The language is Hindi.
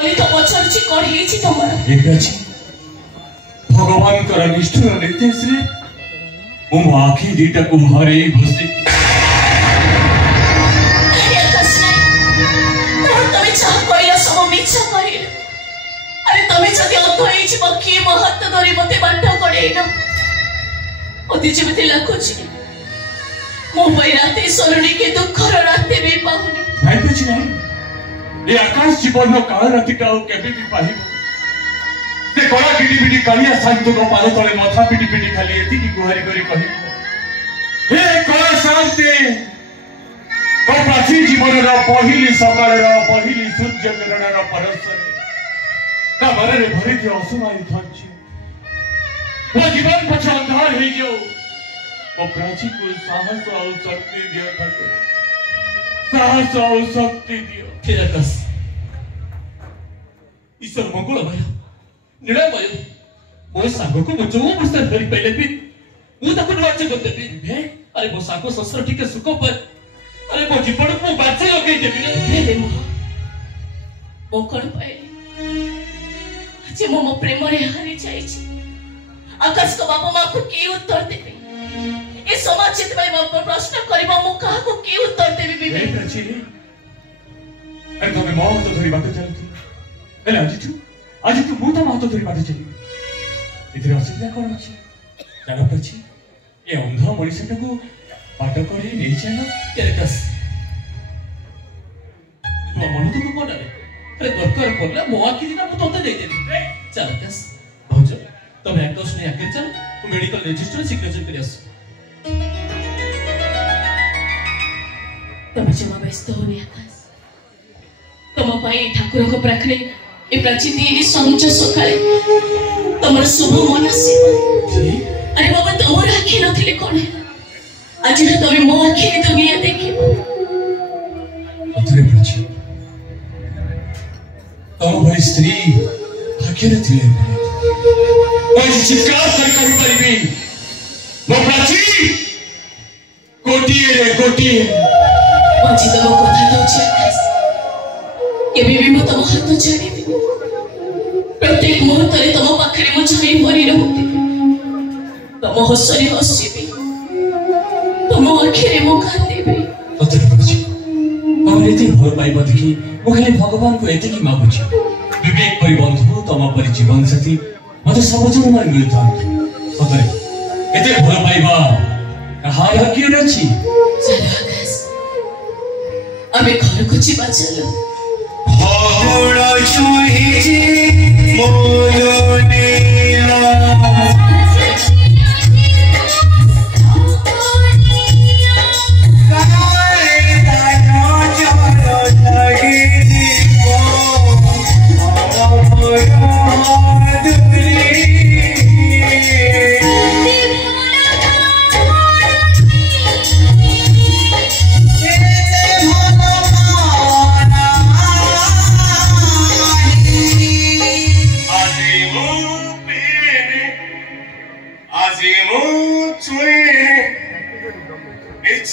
बोली तो पचारुछि कोन हेछि तमर एक अछि भगवान कर निष्ठुर निर्देश रे मो आखि दीटा को हरे घोषि तमे चाह कइला सब मिछ कइला अरे तमे जदि अथ हेछि बकी महत्व धरि मते बांट करेना ओदी जेमते लाखुछि मो पई राते सोरणी के दुखर राते भी पाहुनी भाई कुछ नहीं ये आकाश जीवन नो काल रातिटा केबे भी पाहिबो से कोला गिडी बिडी कालिया शांत को पाद तले मथा पिटी पिटी खाली एति की गुहारी करी कहिबो हे कोला शांति ओ प्राचीन जीवन रो पहिली सकाळ रो पहिली सूर्य किरण रो परसरे ता मरे भरि के असुमाई थछि वो जीवन पछ अंधार हे जो वो प्राचीन को साहस और शक्ति दियो ठाकुर साहस और शक्ति दियो थिरकस ईश्वर मंगल भय निरामय मो सांग को मो जो अवस्था धरी पहले भी मु ताको नवाच करते भी अरे मो सांग संसार ठीक सुख पर अरे मो जीवन को बाचे लगे देबी हे मो कोन पाइली जे मो प्रेम रे हारि जाईछि आकाश को बाबा मां को की उत्तर देबे ए समाज चित भाई बाबा प्रश्न करबा मो कहा को की उत्तर देबी बिबे प्राचीन अरे तुम्हें मौत तो धरी बात चलती एले आज तू मु तो मौत धरी बात चली इधर असुविधा कोन अछि जाना पछि ए अंधा मनुष्य को पाट करे नै जाना थिरकस तू मन तो कोन अरे दरकार पड़ला मो आखि दिना मु तोते दे देबी चलकस भौज तमे आकाश ने आके चल तू मेडिकल रजिस्टर सिग्नेचर करियास तब जमा व्यस्त होने आकाश तम पाई ठाकुर को प्राखरे ए प्राचीन ए संच सकाळे तमर शुभ मनसी अरे बाबा तमर आखि नथिले कोन आज न तमे मो आखि दुनिया देखिबो अतरे प्राचीन तम भई स्त्री आखिर थिले आज चित्कार कर परिबी मो प्राचीन गोटिए आज तम कथा तो आकाश केबे भी मो तम हाथ छाड़ीबी प्रत्येक मुहूर्त रे तम पाखरे मो छाई मरी रहूती तम हसरी हसीबी तम आखिरे मो कांदीबी अतरे प्राचीन हम एते भर पाइबा देखि मो खाली भगवान को एते की मागुछि विवेक परि बंधु तम परि जीवन साथी मते सब जन मार मिलता सतरे एते भर पाइबा कहार हकिर अछि चलो आकाश अबे घर को जीवा चलो